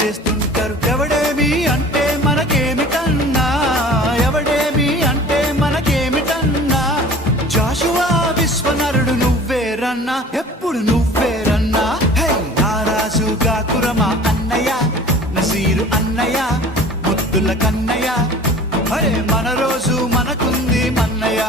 చేస్తుంటారు. ఎవడేమి అంటే మనకేమిటన్నా, ఎవడేమి అంటే మనకేమిటన్నా. జాషువా విశ్వనరుడు నువ్వేరన్నా, ఎప్పుడు నువ్వేరన్నా. హే నారాజు గాకురమా అన్నయ్య, నసీరు అన్నయ్య, ముద్దుల కన్నయ్య. అరే మన రోజు మనకుంది మన్నయ్య.